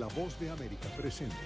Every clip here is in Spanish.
La Voz de América presenta.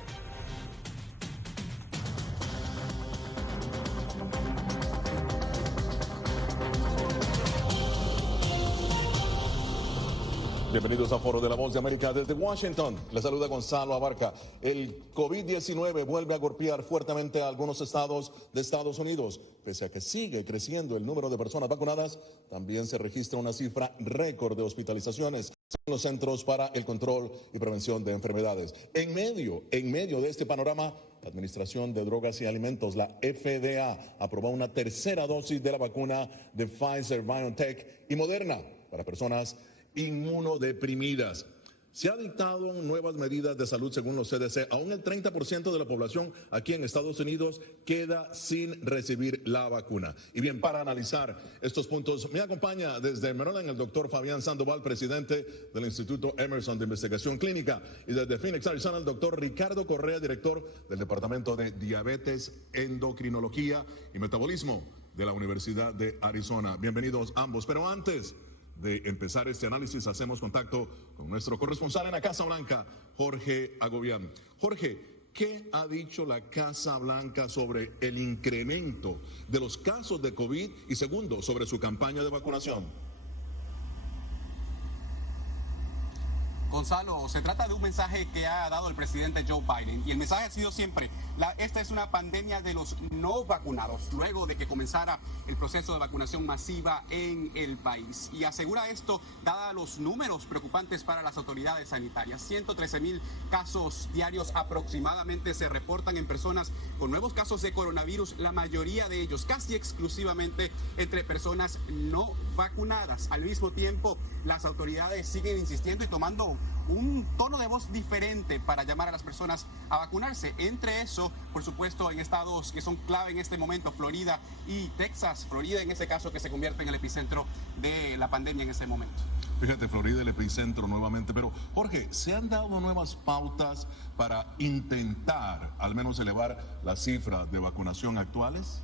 Bienvenidos a Foro de la Voz de América desde Washington. Les saluda Gonzalo Abarca. El COVID-19 vuelve a golpear fuertemente a algunos estados de Estados Unidos. Pese a que sigue creciendo el número de personas vacunadas, también se registra una cifra récord de hospitalizaciones en los Centros para el Control y Prevención de Enfermedades. En medio de este panorama, la Administración de Drogas y Alimentos, la FDA, aprobó una tercera dosis de la vacuna de Pfizer, BioNTech y Moderna para personas inmunodeprimidas. Se ha dictado nuevas medidas de salud según los CDC. Aún el 30% de la población aquí en Estados Unidos queda sin recibir la vacuna. Y bien, para analizar estos puntos, me acompaña desde Maryland el doctor Fabián Sandoval, presidente del Instituto Emerson de Investigación Clínica. Y desde Phoenix, Arizona, el doctor Ricardo Correa, director del Departamento de Diabetes, Endocrinología y Metabolismo de la Universidad de Arizona. Bienvenidos ambos. Pero antes de empezar este análisis, hacemos contacto con nuestro corresponsal en la Casa Blanca, Jorge Agobián. Jorge, ¿qué ha dicho la Casa Blanca sobre el incremento de los casos de COVID y segundo, sobre su campaña de vacunación? Gonzalo, se trata de un mensaje que ha dado el presidente Joe Biden y el mensaje ha sido siempre, esta es una pandemia de los no vacunados, luego de que comenzara el proceso de vacunación masiva en el país. Y asegura esto, dada los números preocupantes para las autoridades sanitarias. 113,000 casos diarios aproximadamente se reportan en personas con nuevos casos de coronavirus, la mayoría de ellos casi exclusivamente entre personas no vacunadas. Al mismo tiempo, las autoridades siguen insistiendo y tomando un tono de voz diferente para llamar a las personas a vacunarse. Entre eso, por supuesto, en estados que son clave en este momento, Florida y Texas. Florida, en este caso, que se convierte en el epicentro de la pandemia en este momento. Fíjate, Florida el epicentro nuevamente, pero Jorge, ¿se han dado nuevas pautas para intentar al menos elevar las cifras de vacunación actuales?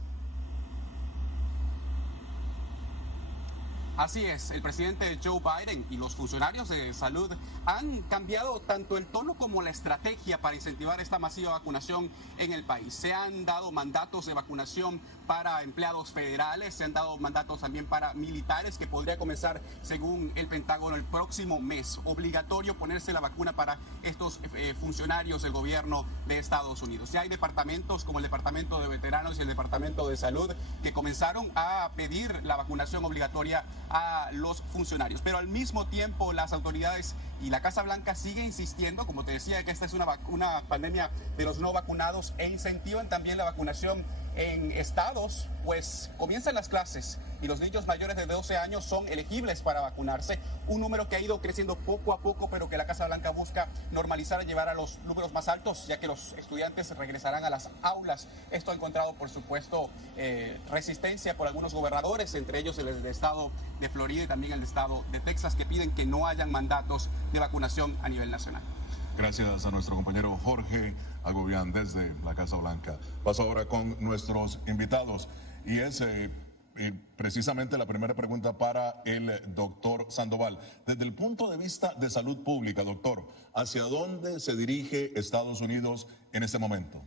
Así es, el presidente Joe Biden y los funcionarios de salud han cambiado tanto el tono como la estrategia para incentivar esta masiva vacunación en el país. Se han dado mandatos de vacunación para empleados federales, se han dado mandatos también para militares que podría comenzar, según el Pentágono, el próximo mes. Obligatorio ponerse la vacuna para estos funcionarios del gobierno de Estados Unidos. Ya hay departamentos como el Departamento de Veteranos y el Departamento de Salud que comenzaron a pedir la vacunación obligatoria a los funcionarios, pero al mismo tiempo las autoridades y la Casa Blanca sigue insistiendo, como te decía, que esta es una pandemia de los no vacunados e incentivan también la vacunación en estados, pues comienzan las clases y los niños mayores de 12 años son elegibles para vacunarse, un número que ha ido creciendo poco a poco, pero que la Casa Blanca busca normalizar, llevar a los números más altos, ya que los estudiantes regresarán a las aulas. Esto ha encontrado, por supuesto, resistencia por algunos gobernadores, entre ellos el estado de Florida y también el estado de Texas, que piden que no hayan mandatos de vacunación a nivel nacional. Gracias a nuestro compañero Jorge Agobián desde la Casa Blanca. Paso ahora con nuestros invitados y es precisamente la primera pregunta para el doctor Sandoval. Desde el punto de vista de salud pública, doctor, ¿hacia dónde se dirige Estados Unidos en este momento?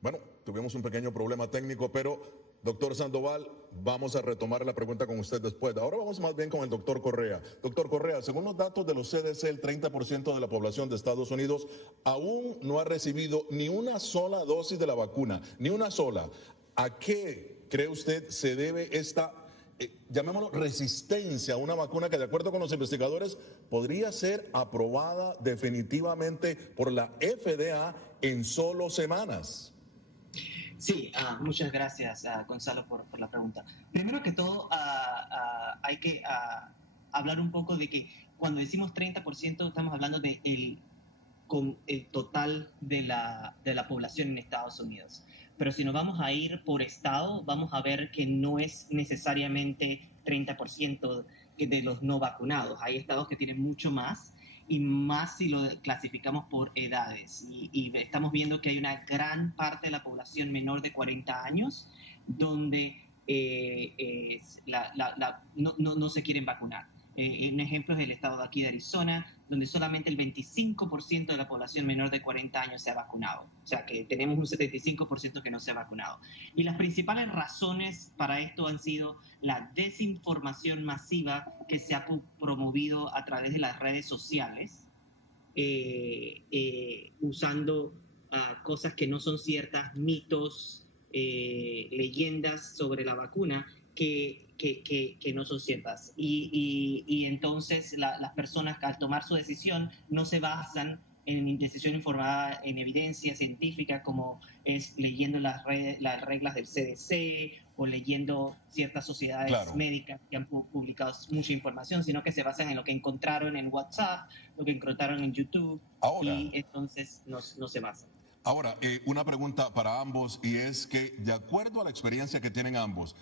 Bueno, tuvimos un pequeño problema técnico, pero doctor Sandoval, vamos a retomar la pregunta con usted después. Ahora vamos más bien con el doctor Correa. Doctor Correa, según los datos de los CDC, el 30% de la población de Estados Unidos aún no ha recibido ni una sola dosis de la vacuna, ni una sola. ¿A qué cree usted se debe esta, llamémoslo, resistencia a una vacuna que, de acuerdo con los investigadores, podría ser aprobada definitivamente por la FDA en solo semanas? Sí, muchas gracias, Gonzalo, por la pregunta. Primero que todo, hay que hablar un poco de que cuando decimos 30%, estamos hablando de el total de la población en Estados Unidos. Pero si nos vamos a ir por estado, vamos a ver que no es necesariamente 30% de los no vacunados. Hay estados que tienen mucho más, y más si lo clasificamos por edades. Y estamos viendo que hay una gran parte de la población menor de 40 años donde no se quieren vacunar. Un ejemplo es el estado de aquí de Arizona, donde solamente el 25% de la población menor de 40 años se ha vacunado. O sea que tenemos un 75% que no se ha vacunado. Y las principales razones para esto han sido la desinformación masiva que se ha promovido a través de las redes sociales, usando cosas que no son ciertas, mitos, leyendas sobre la vacuna que no son ciertas. Y entonces las personas al tomar su decisión no se basan en decisión informada en evidencia científica, como es leyendo las reglas del CDC o leyendo ciertas sociedades médicas que han publicado mucha información, sino que se basan en lo que encontraron en WhatsApp, lo que encontraron en YouTube, y entonces no se basan. Ahora, una pregunta para ambos, y es que de acuerdo a la experiencia que tienen ambos,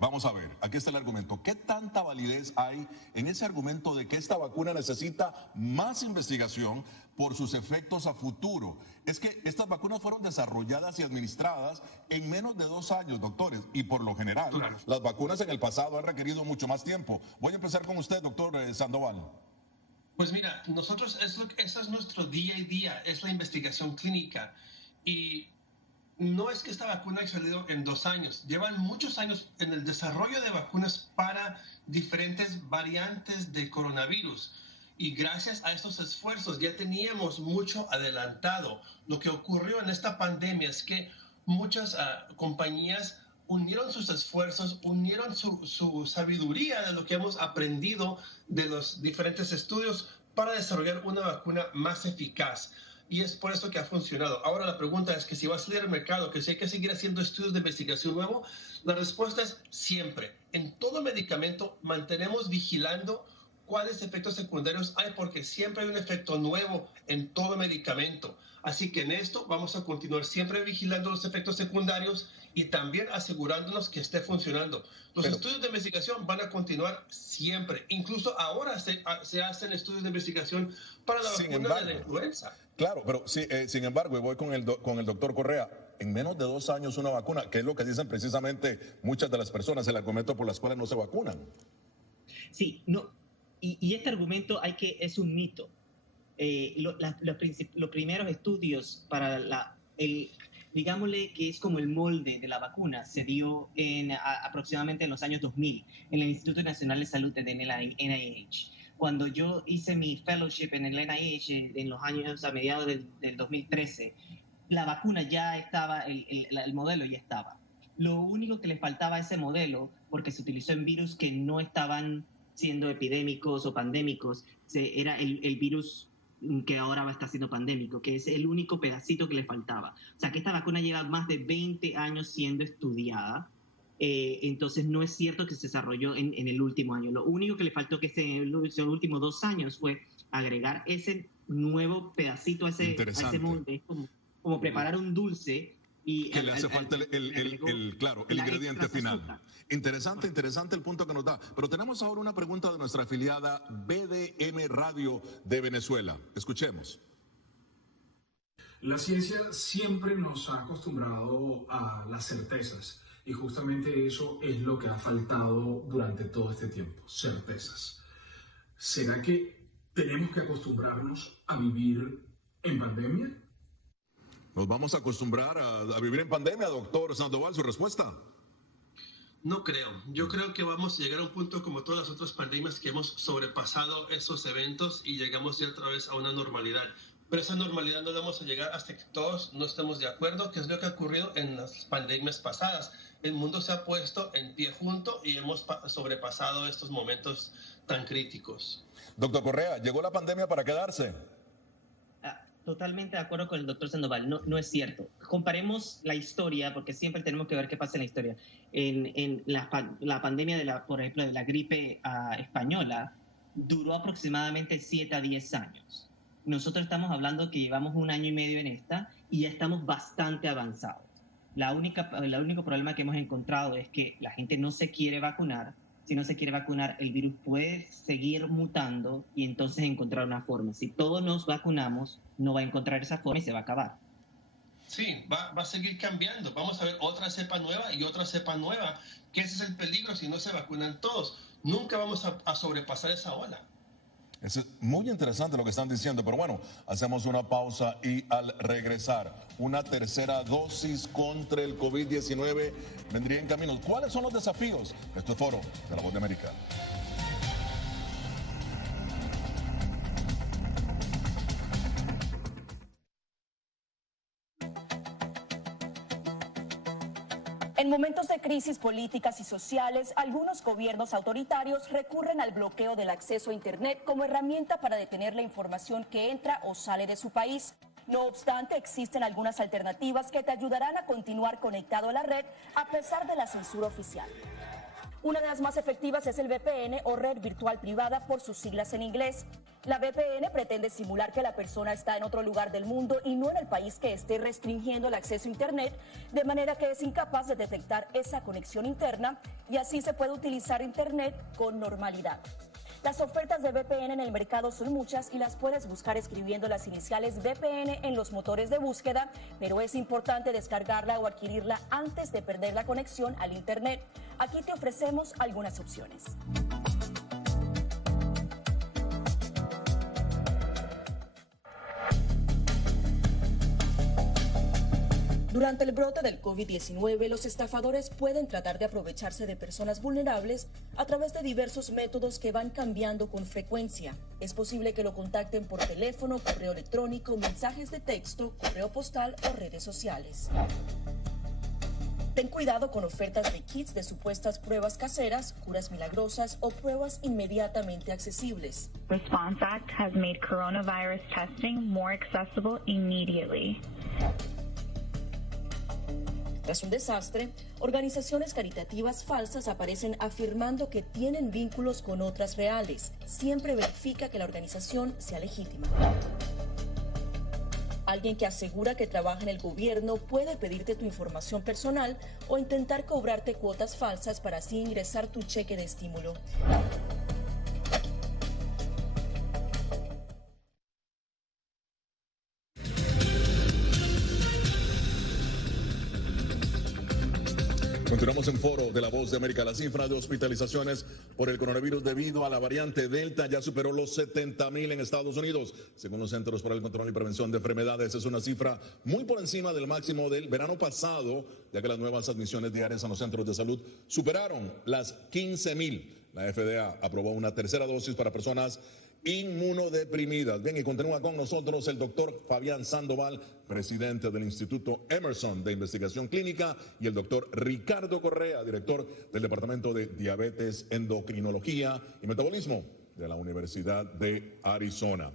vamos a ver, aquí está el argumento. ¿Qué tanta validez hay en ese argumento de que esta vacuna necesita más investigación por sus efectos a futuro? Es que estas vacunas fueron desarrolladas y administradas en menos de 2 años, doctores, y por lo general, las vacunas en el pasado han requerido mucho más tiempo. Voy a empezar con usted, doctor Sandoval. Pues mira, nosotros, eso es nuestro día a día, es la investigación clínica. Y no es que esta vacuna haya salido en 2 años, llevan muchos años en el desarrollo de vacunas para diferentes variantes del coronavirus. Y gracias a estos esfuerzos ya teníamos mucho adelantado. Lo que ocurrió en esta pandemia es que muchas compañías unieron sus esfuerzos, unieron su sabiduría de lo que hemos aprendido de los diferentes estudios para desarrollar una vacuna más eficaz. Y es por eso que ha funcionado. Ahora la pregunta es que si va a salir al mercado, que si hay que seguir haciendo estudios de investigación nuevo, la respuesta es siempre. En todo medicamento mantenemos vigilando cuáles efectos secundarios hay, porque siempre hay un efecto nuevo en todo medicamento. Así que en esto vamos a continuar siempre vigilando los efectos secundarios y también asegurándonos que esté funcionando. Los estudios de investigación van a continuar siempre. Incluso ahora se hacen estudios de investigación para la vacuna de la influenza. Claro, pero sí, sin embargo, y voy con el doctor Correa, en menos de 2 años una vacuna, que es lo que dicen precisamente muchas de las personas, el argumento por las cuales no se vacunan. Sí, no, y este argumento es un mito. Los primeros estudios para digámosle que es como el molde de la vacuna, se dio aproximadamente en los años 2000 en el Instituto Nacional de Salud en el NIH. Cuando yo hice mi fellowship en el NIH en los años a mediados del 2013, la vacuna ya estaba, el modelo ya estaba. Lo único que le faltaba a ese modelo, porque se utilizó en virus que no estaban siendo epidémicos o pandémicos, era el virus que ahora va a estar siendo pandémico, que es el único pedacito que le faltaba. O sea, que esta vacuna lleva más de 20 años siendo estudiada, entonces no es cierto que se desarrolló en el último año. Lo único que le faltó que en los últimos 2 años fue agregar ese nuevo pedacito a ese molde, como preparar un dulce. Y que le hace falta el ingrediente final. Interesante el punto que nos da. Pero tenemos ahora una pregunta de nuestra afiliada BDM Radio de Venezuela. Escuchemos. La ciencia siempre nos ha acostumbrado a las certezas y justamente eso es lo que ha faltado durante todo este tiempo, certezas. ¿Será que tenemos que acostumbrarnos a vivir en pandemia? ¿Nos vamos a acostumbrar a vivir en pandemia, doctor Sandoval? ¿Su respuesta? No creo. Yo creo que vamos a llegar a un punto como todas las otras pandemias que hemos sobrepasado esos eventos y llegamos ya otra vez a una normalidad. Pero esa normalidad no la vamos a llegar hasta que todos no estemos de acuerdo, que es lo que ha ocurrido en las pandemias pasadas. El mundo se ha puesto en pie junto y hemos sobrepasado estos momentos tan críticos. Doctor Correa, ¿llegó la pandemia para quedarse? Totalmente de acuerdo con el doctor Sandoval, no es cierto. Comparemos la historia, porque siempre tenemos que ver qué pasa en la historia. En la pandemia, por ejemplo, de la gripe española, duró aproximadamente 7 a 10 años. Nosotros estamos hablando que llevamos 1 año y medio en esta y ya estamos bastante avanzados. El único problema que hemos encontrado es que la gente no se quiere vacunar. Si no se quiere vacunar, el virus puede seguir mutando y entonces encontrar una forma. Si todos nos vacunamos, no va a encontrar esa forma y se va a acabar. Sí, va a seguir cambiando. Vamos a ver otra cepa nueva y otra cepa nueva, que ese es el peligro si no se vacunan todos. Nunca vamos a sobrepasar esa ola. Es muy interesante lo que están diciendo, pero bueno, hacemos una pausa y al regresar, una tercera dosis contra el COVID-19 vendría en camino. ¿Cuáles son los desafíos? Esto es Foro de la Voz de América. En momentos de crisis políticas y sociales, algunos gobiernos autoritarios recurren al bloqueo del acceso a Internet como herramienta para detener la información que entra o sale de su país. No obstante, existen algunas alternativas que te ayudarán a continuar conectado a la red a pesar de la censura oficial. Una de las más efectivas es el VPN o red virtual privada por sus siglas en inglés. La VPN pretende simular que la persona está en otro lugar del mundo y no en el país que esté restringiendo el acceso a Internet, de manera que es incapaz de detectar esa conexión interna y así se puede utilizar Internet con normalidad. Las ofertas de VPN en el mercado son muchas y las puedes buscar escribiendo las iniciales VPN en los motores de búsqueda, pero es importante descargarla o adquirirla antes de perder la conexión al Internet. Aquí te ofrecemos algunas opciones. Durante el brote del COVID-19, los estafadores pueden tratar de aprovecharse de personas vulnerables a través de diversos métodos que van cambiando con frecuencia. Es posible que lo contacten por teléfono, correo electrónico, mensajes de texto, correo postal o redes sociales. Ten cuidado con ofertas de kits de supuestas pruebas caseras, curas milagrosas o pruebas inmediatamente accesibles. Response Act has made coronavirus testing more accessible immediately. Tras un desastre, organizaciones caritativas falsas aparecen afirmando que tienen vínculos con otras reales. Siempre verifica que la organización sea legítima. Alguien que asegura que trabaja en el gobierno puede pedirte tu información personal o intentar cobrarte cuotas falsas para así ingresar tu cheque de estímulo. Continuamos en Foro de la Voz de América. La cifra de hospitalizaciones por el coronavirus debido a la variante Delta ya superó los 70,000 en Estados Unidos. Según los Centros para el Control y Prevención de Enfermedades, es una cifra muy por encima del máximo del verano pasado, ya que las nuevas admisiones diarias a los centros de salud superaron las 15,000. La FDA aprobó una tercera dosis para personas inmunodeprimidas. Bien, y continúa con nosotros el doctor Fabián Sandoval, presidente del Instituto Emerson de Investigación Clínica, y el doctor Ricardo Correa, director del Departamento de Diabetes, Endocrinología y Metabolismo de la Universidad de Arizona.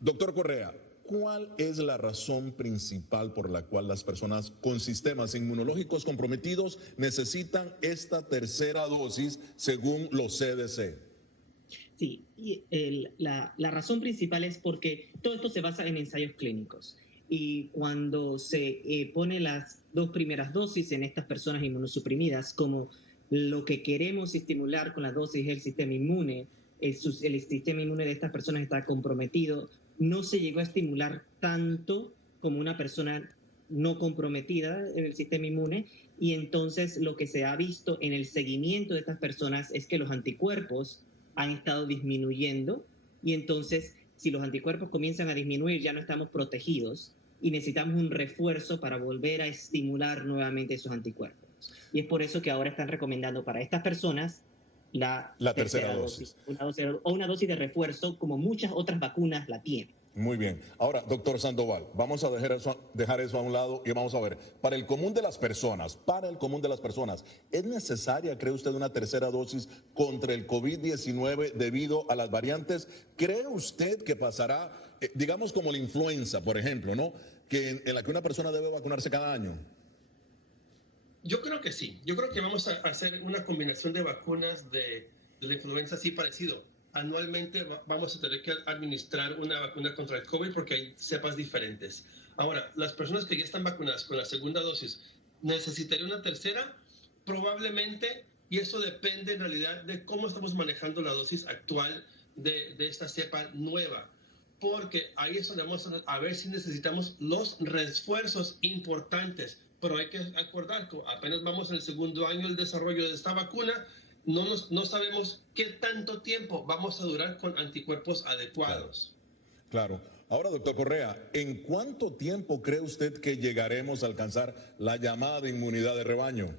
Doctor Correa, ¿cuál es la razón principal por la cual las personas con sistemas inmunológicos comprometidos necesitan esta tercera dosis según los CDC? Sí, y la razón principal es porque todo esto se basa en ensayos clínicos. Y cuando se pone las dos primeras dosis en estas personas inmunosuprimidas, como lo que queremos estimular con la dosis es el sistema inmune, el sistema inmune de estas personas está comprometido, no se llegó a estimular tanto como una persona no comprometida en el sistema inmune, y entonces lo que se ha visto en el seguimiento de estas personas es que los anticuerpos han estado disminuyendo, y entonces si los anticuerpos comienzan a disminuir ya no estamos protegidos y necesitamos un refuerzo para volver a estimular nuevamente esos anticuerpos. Y es por eso que ahora están recomendando para estas personas la tercera dosis. Una dosis de refuerzo, como muchas otras vacunas la tienen. Muy bien. Ahora, doctor Sandoval, vamos a dejar eso a un lado y vamos a ver, para el común de las personas, ¿es necesaria, cree usted, una tercera dosis contra el COVID-19 debido a las variantes? ¿Cree usted que pasará, digamos como la influenza, por ejemplo, ¿no? En la que una persona debe vacunarse cada año. Yo creo que sí. Yo creo que vamos a hacer una combinación de vacunas de la influenza así parecido. Anualmente vamos a tener que administrar una vacuna contra el COVID porque hay cepas diferentes. Ahora, las personas que ya están vacunadas con la segunda dosis, ¿necesitaría una tercera? Probablemente, y eso depende en realidad de cómo estamos manejando la dosis actual de esta cepa nueva. porque ahí es donde vamos a ver si necesitamos los refuerzos importantes. Pero hay que acordar que apenas vamos en el segundo año del desarrollo de esta vacuna, no sabemos qué tanto tiempo vamos a durar con anticuerpos adecuados. Claro. Ahora, doctor Correa, ¿en cuánto tiempo cree usted que llegaremos a alcanzar la llamada inmunidad de rebaño?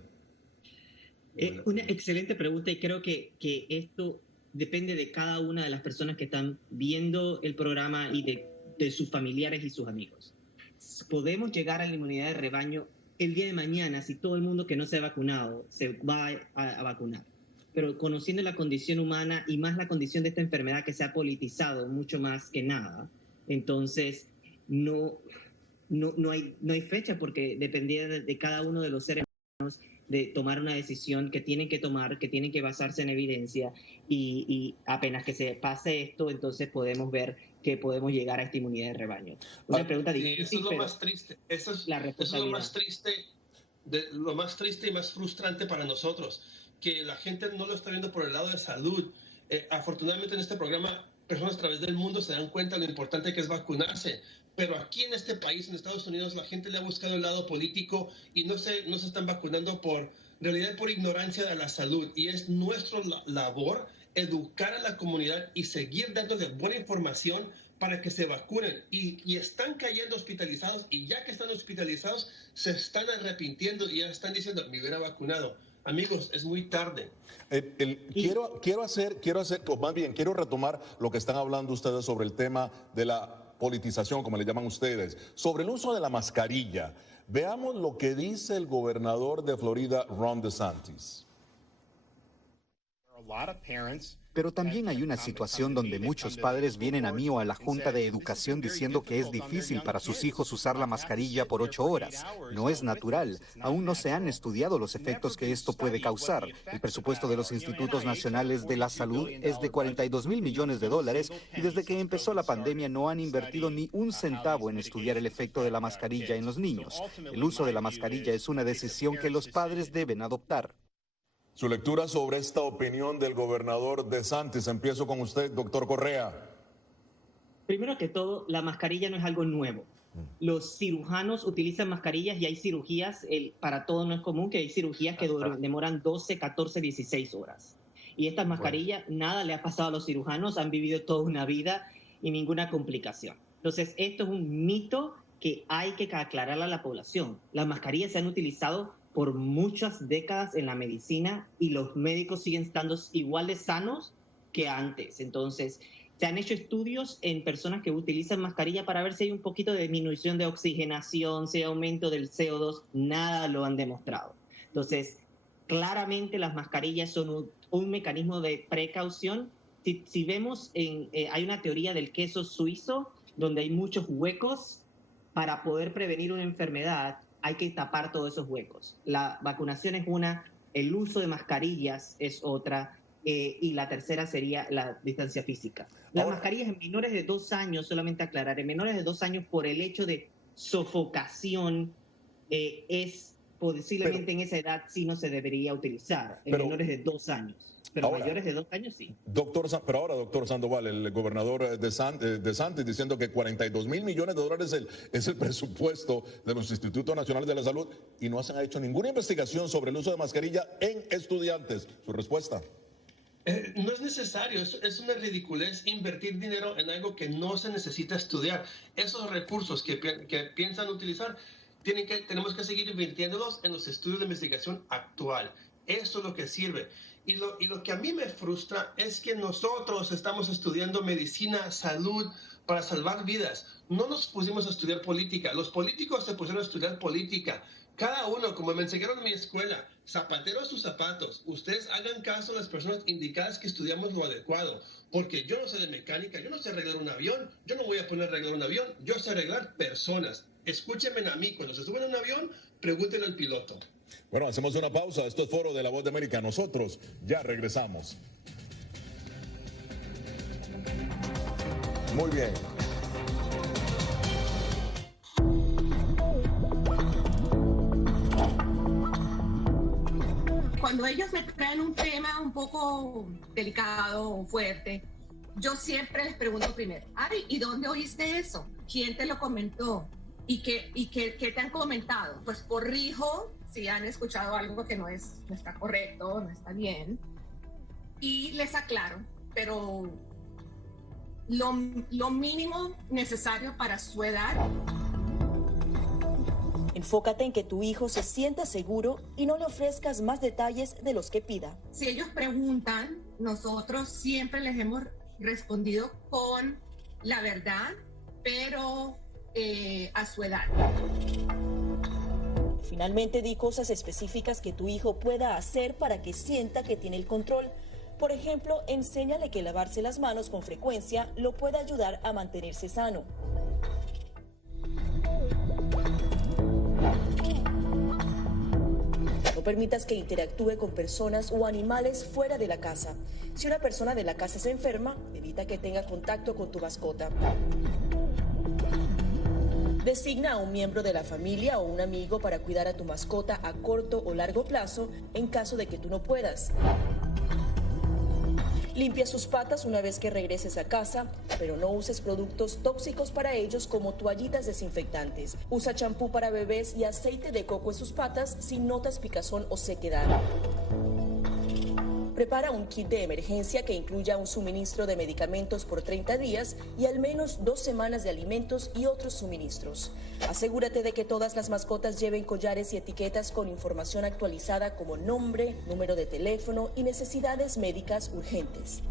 Una excelente pregunta, y creo que esto depende de cada una de las personas que están viendo el programa y de sus familiares y sus amigos. Podemos llegar a la inmunidad de rebaño el día de mañana si todo el mundo que no se ha vacunado se va a vacunar. Pero conociendo la condición humana y más la condición de esta enfermedad que se ha politizado mucho más que nada, entonces no hay fecha, porque dependía de cada uno de los seres humanos de tomar una decisión que tienen que tomar, que tienen que basarse en evidencia, y apenas que se pase esto, entonces podemos ver que podemos llegar a esta inmunidad de rebaño. Una pregunta difícil, eso es lo más triste. Eso es lo más triste, lo más triste y más frustrante para nosotros, que la gente no lo está viendo por el lado de salud. Afortunadamente en este programa, personas a través del mundo se dan cuenta de lo importante que es vacunarse. Pero aquí en este país, en Estados Unidos, la gente le ha buscado el lado político y no se están vacunando en realidad por ignorancia de la salud. Y es nuestra labor educar a la comunidad y seguir dándoles buena información para que se vacunen. Y están cayendo hospitalizados, y ya que están hospitalizados, se están arrepintiendo y ya están diciendo, me hubiera vacunado. Amigos, es muy tarde. Quiero retomar lo que están hablando ustedes sobre el tema de la politización, como le llaman ustedes, sobre el uso de la mascarilla. Veamos lo que dice el gobernador de Florida, Ron DeSantis. Pero también hay una situación donde muchos padres vienen a mí o a la Junta de Educación diciendo que es difícil para sus hijos usar la mascarilla por 8 horas. No es natural. Aún no se han estudiado los efectos que esto puede causar. El presupuesto de los Institutos Nacionales de la Salud es de $42,000 millones y desde que empezó la pandemia no han invertido ni un centavo en estudiar el efecto de la mascarilla en los niños. El uso de la mascarilla es una decisión que los padres deben adoptar. Su lectura sobre esta opinión del gobernador DeSantis. Empiezo con usted, doctor Correa. Primero que todo, la mascarilla no es algo nuevo. Los cirujanos utilizan mascarillas y hay cirugías, para todo no es común que hay cirugías que demoran 12, 14, 16 horas. Y estas mascarillas, nada le ha pasado a los cirujanos, han vivido toda una vida y ninguna complicación. Entonces, esto es un mito que hay que aclararle a la población. Las mascarillas se han utilizado por muchas décadas en la medicina y los médicos siguen estando igual de sanos que antes. Entonces, se han hecho estudios en personas que utilizan mascarilla para ver si hay un poquito de disminución de oxigenación, si hay aumento del CO2, nada lo han demostrado. Entonces, claramente las mascarillas son un mecanismo de precaución. Si vemos, hay una teoría del queso suizo donde hay muchos huecos. Para poder prevenir una enfermedad hay que tapar todos esos huecos. La vacunación es una, el uso de mascarillas es otra, y la tercera sería la distancia física. Las mascarillas en menores de 2 años, solamente aclarar, en menores de 2 años por el hecho de sofocación, posiblemente en esa edad sí no se debería utilizar, en menores de 2 años. Pero mayores de 2 años sí. Pero ahora, doctor Sandoval, el gobernador DeSantis diciendo que $42,000 millones es el presupuesto de los Institutos Nacionales de la Salud y no se ha hecho ninguna investigación sobre el uso de mascarilla en estudiantes. ¿Su respuesta? No es necesario, es una ridiculez invertir dinero en algo que no se necesita estudiar. Esos recursos que piensan utilizar, tenemos que seguir invirtiéndolos en los estudios de investigación actual. Eso es lo que sirve. Y lo que a mí me frustra es que nosotros estamos estudiando medicina, salud, para salvar vidas. No nos pusimos a estudiar política. Los políticos se pusieron a estudiar política. Cada uno, como me enseñaron en mi escuela, zapatero a sus zapatos. Ustedes hagan caso a las personas indicadas que estudiamos lo adecuado. Porque yo no sé de mecánica, yo no sé arreglar un avión, yo no voy a poner a arreglar un avión, yo sé arreglar personas. Escúchenme a mí, cuando se suben a un avión, pregúntenle al piloto. Bueno, hacemos una pausa. Esto es Foro de la Voz de América. Nosotros ya regresamos. Muy bien. Cuando ellos me traen un tema un poco delicado o fuerte, yo siempre les pregunto primero, ay, ¿y dónde oíste eso? ¿Quién te lo comentó? ¿Y qué te han comentado? Pues corrijo si han escuchado algo que no está correcto, no está bien, y les aclaro, pero lo mínimo necesario para su edad. Enfócate en que tu hijo se sienta seguro y no le ofrezcas más detalles de los que pida. Si ellos preguntan, nosotros siempre les hemos respondido con la verdad, pero a su edad. Finalmente, di cosas específicas que tu hijo pueda hacer para que sienta que tiene el control. Por ejemplo, enséñale que lavarse las manos con frecuencia lo puede ayudar a mantenerse sano. No permitas que interactúe con personas o animales fuera de la casa. Si una persona de la casa se enferma, evita que tenga contacto con tu mascota. Designa a un miembro de la familia o un amigo para cuidar a tu mascota a corto o largo plazo en caso de que tú no puedas. Limpia sus patas una vez que regreses a casa, pero no uses productos tóxicos para ellos como toallitas desinfectantes. Usa champú para bebés y aceite de coco en sus patas si notas picazón o sequedad. Prepara un kit de emergencia que incluya un suministro de medicamentos por 30 días y al menos 2 semanas de alimentos y otros suministros. Asegúrate de que todas las mascotas lleven collares y etiquetas con información actualizada como nombre, número de teléfono y necesidades médicas urgentes.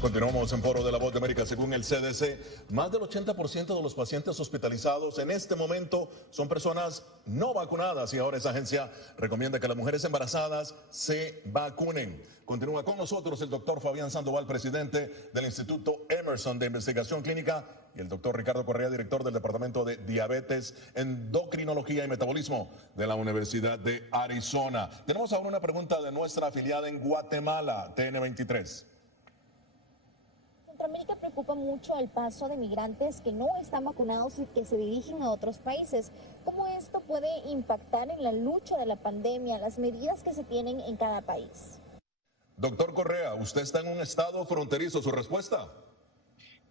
Continuamos en Foro de la Voz de América. Según el CDC, más del 80% de los pacientes hospitalizados en este momento son personas no vacunadas y ahora esa agencia recomienda que las mujeres embarazadas se vacunen. Continúa con nosotros el doctor Fabián Sandoval, presidente del Instituto Emerson de Investigación Clínica, y el doctor Ricardo Correa, director del Departamento de Diabetes, Endocrinología y Metabolismo de la Universidad de Arizona. Tenemos ahora una pregunta de nuestra afiliada en Guatemala, TN23. Centroamérica preocupa mucho el paso de migrantes que no están vacunados y que se dirigen a otros países. ¿Cómo esto puede impactar en la lucha de la pandemia, las medidas que se tienen en cada país? Doctor Correa, usted está en un estado fronterizo. ¿Su respuesta?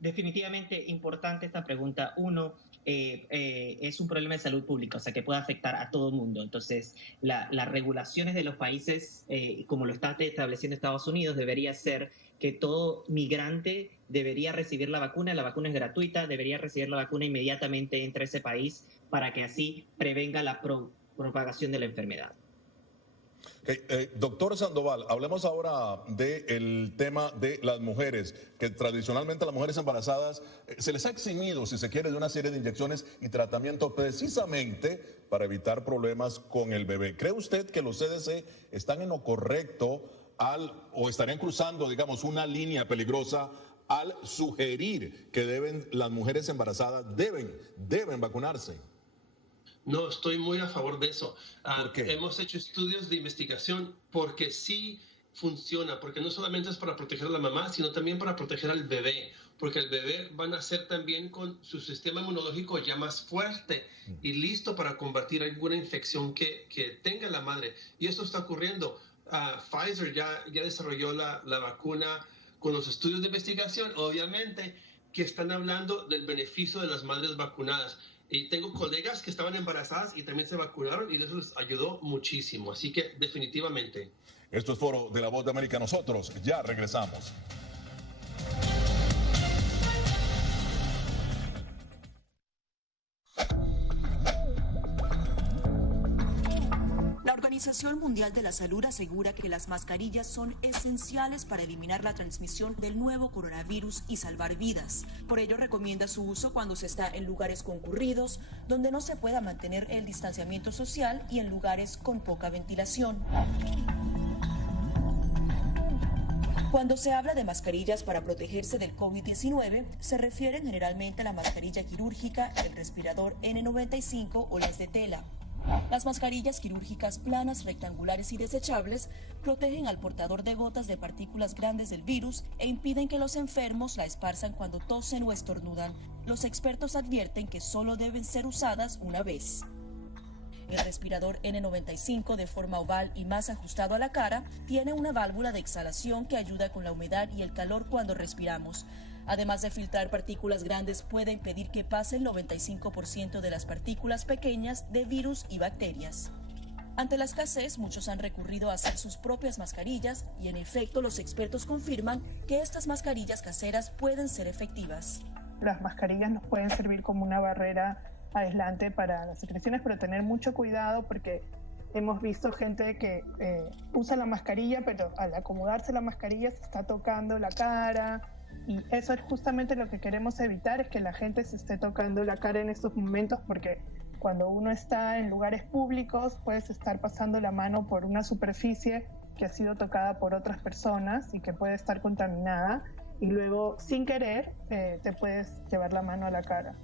Definitivamente importante esta pregunta. Uno, es un problema de salud pública, o sea, que puede afectar a todo el mundo. Entonces, las regulaciones de los países, como lo está estableciendo Estados Unidos, debería ser que todo migrante debería recibir la vacuna es gratuita, debería recibir la vacuna inmediatamente entre ese país para que así prevenga la propagación de la enfermedad. Doctor Sandoval, hablemos ahora del tema de las mujeres, que tradicionalmente a las mujeres embarazadas se les ha eximido, si se quiere, de una serie de inyecciones y tratamientos precisamente para evitar problemas con el bebé. ¿Cree usted que los CDC están en lo correcto o estarían cruzando, digamos, una línea peligrosa al sugerir que las mujeres embarazadas deben vacunarse? No, estoy muy a favor de eso. ¿Por qué? Hemos hecho estudios de investigación porque sí funciona, porque no solamente es para proteger a la mamá, sino también para proteger al bebé, porque el bebé va a nacer también con su sistema inmunológico ya más fuerte y listo para combatir alguna infección que tenga la madre. Y eso está ocurriendo. Pfizer ya desarrolló la vacuna con los estudios de investigación, obviamente, que están hablando del beneficio de las madres vacunadas. Y tengo colegas que estaban embarazadas y también se vacunaron y eso les ayudó muchísimo. Así que definitivamente. Esto es Foro de la Voz de América. Nosotros ya regresamos. La Organización Mundial de la Salud asegura que las mascarillas son esenciales para eliminar la transmisión del nuevo coronavirus y salvar vidas. Por ello recomienda su uso cuando se está en lugares concurridos, donde no se pueda mantener el distanciamiento social y en lugares con poca ventilación. Cuando se habla de mascarillas para protegerse del COVID-19, se refieren generalmente a la mascarilla quirúrgica, el respirador N95 o las de tela. Las mascarillas quirúrgicas planas, rectangulares y desechables protegen al portador de gotas de partículas grandes del virus e impiden que los enfermos la esparzan cuando tosen o estornudan. Los expertos advierten que solo deben ser usadas una vez. El respirador N95 de forma oval y más ajustado a la cara tiene una válvula de exhalación que ayuda con la humedad y el calor cuando respiramos. Además de filtrar partículas grandes, puede impedir que pase el 95% de las partículas pequeñas de virus y bacterias. Ante la escasez, muchos han recurrido a hacer sus propias mascarillas y, en efecto, los expertos confirman que estas mascarillas caseras pueden ser efectivas. Las mascarillas nos pueden servir como una barrera aislante para las secreciones, pero tener mucho cuidado porque hemos visto gente que usa la mascarilla, pero al acomodarse la mascarilla se está tocando la cara, y eso es justamente lo que queremos evitar, es que la gente se esté tocando la cara en estos momentos, porque cuando uno está en lugares públicos puedes estar pasando la mano por una superficie que ha sido tocada por otras personas y que puede estar contaminada, y luego sin querer te puedes llevar la mano a la cara.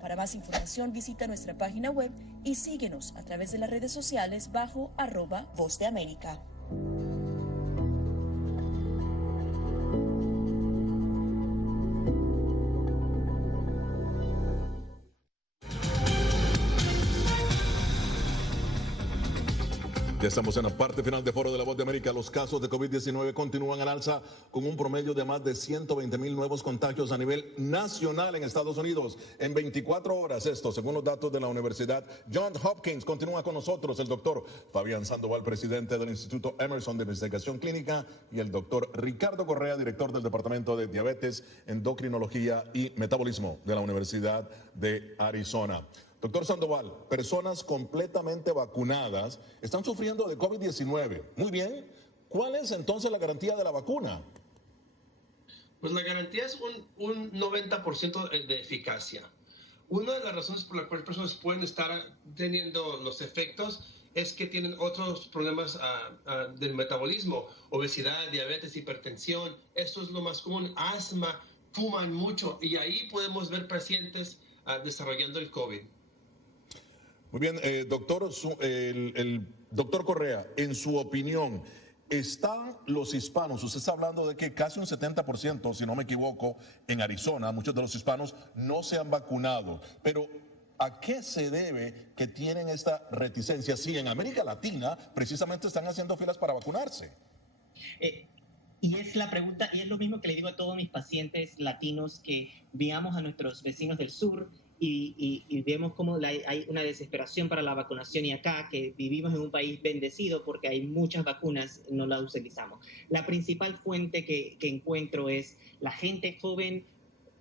Para más información visita nuestra página web y síguenos a través de las redes sociales bajo @Voz de América. Ya estamos en la parte final de Foro de la Voz de América. Los casos de COVID-19 continúan al alza con un promedio de más de 120,000 nuevos contagios a nivel nacional en Estados Unidos en 24 horas. Esto, según los datos de la Universidad Johns Hopkins. Continúa con nosotros el doctor Fabián Sandoval, presidente del Instituto Emerson de Investigación Clínica, y el doctor Ricardo Correa, director del Departamento de Diabetes, Endocrinología y Metabolismo de la Universidad de Arizona. Doctor Sandoval, personas completamente vacunadas están sufriendo de COVID-19. Muy bien, ¿cuál es entonces la garantía de la vacuna? Pues la garantía es un 90% de eficacia. Una de las razones por las cuales personas pueden estar teniendo los efectos es que tienen otros problemas del metabolismo, obesidad, diabetes, hipertensión. Esto es lo más común, asma, fuman mucho, y ahí podemos ver pacientes desarrollando el COVID. Muy bien, doctor, el doctor Correa, en su opinión, ¿están los hispanos? Usted está hablando de que casi un 70%, si no me equivoco, en Arizona, muchos de los hispanos no se han vacunado. Pero, ¿a qué se debe que tienen esta reticencia? Si en América Latina precisamente están haciendo filas para vacunarse. Y es la pregunta, y es lo mismo que le digo a todos mis pacientes latinos, que veamos a nuestros vecinos del sur y vemos cómo hay una desesperación para la vacunación, y acá, que vivimos en un país bendecido porque hay muchas vacunas, no las utilizamos. La principal fuente que encuentro es la gente joven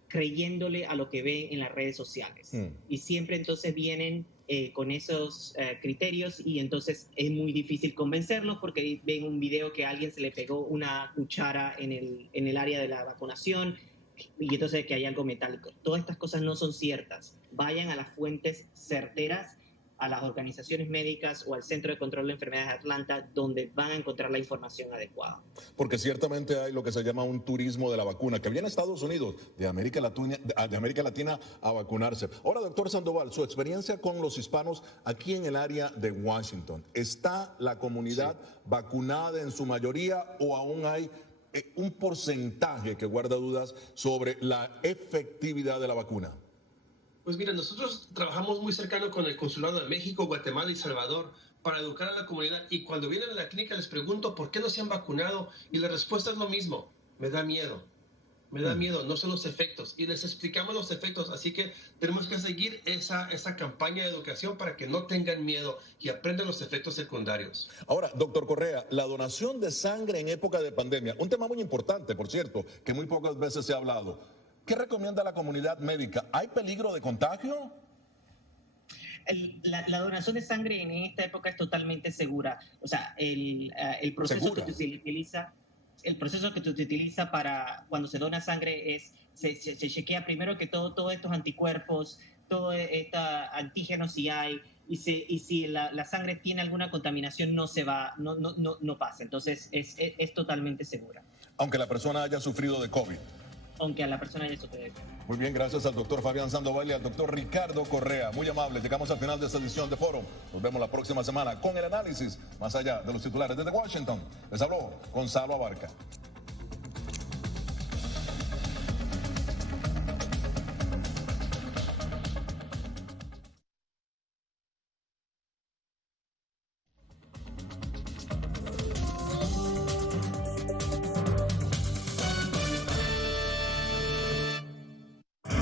creyéndole a lo que ve en las redes sociales. Y siempre entonces vienen con esos criterios, y entonces es muy difícil convencerlos porque ven un video que a alguien se le pegó una cuchara en el área de la vacunación, y entonces que hay algo metálico. Todas estas cosas no son ciertas. Vayan a las fuentes certeras, a las organizaciones médicas o al Centro de Control de Enfermedades de Atlanta, donde van a encontrar la información adecuada. Porque ciertamente hay lo que se llama un turismo de la vacuna, que viene a Estados Unidos, de América Latina a vacunarse. Ahora, doctor Sandoval, su experiencia con los hispanos aquí en el área de Washington, ¿está la comunidad vacunada en su mayoría o aún hay un porcentaje que guarda dudas sobre la efectividad de la vacuna? Pues mira, nosotros trabajamos muy cercano con el Consulado de México, Guatemala y Salvador para educar a la comunidad, y cuando vienen a la clínica les pregunto por qué no se han vacunado, y la respuesta es lo mismo: me da miedo, no son los efectos, y les explicamos los efectos. Así que tenemos que seguir esa campaña de educación para que no tengan miedo y aprendan los efectos secundarios. Ahora, doctor Correa, la donación de sangre en época de pandemia, un tema muy importante, por cierto, que muy pocas veces se ha hablado. ¿Qué recomienda la comunidad médica? ¿Hay peligro de contagio? La donación de sangre en esta época es totalmente segura. O sea, el proceso que se utiliza... El proceso que se utiliza para cuando se dona sangre es, se chequea primero que todos estos anticuerpos, todos estos antígenos si hay, y si la sangre tiene alguna contaminación no pasa. Entonces es totalmente segura. Aunque la persona haya sufrido de COVID. Aunque a la persona haya sufrido de COVID. Muy bien, gracias al doctor Fabián Sandoval y al doctor Ricardo Correa. Muy amables, llegamos al final de esta edición de Foro. Nos vemos la próxima semana con el análisis más allá de los titulares. Desde Washington les habló Gonzalo Abarca.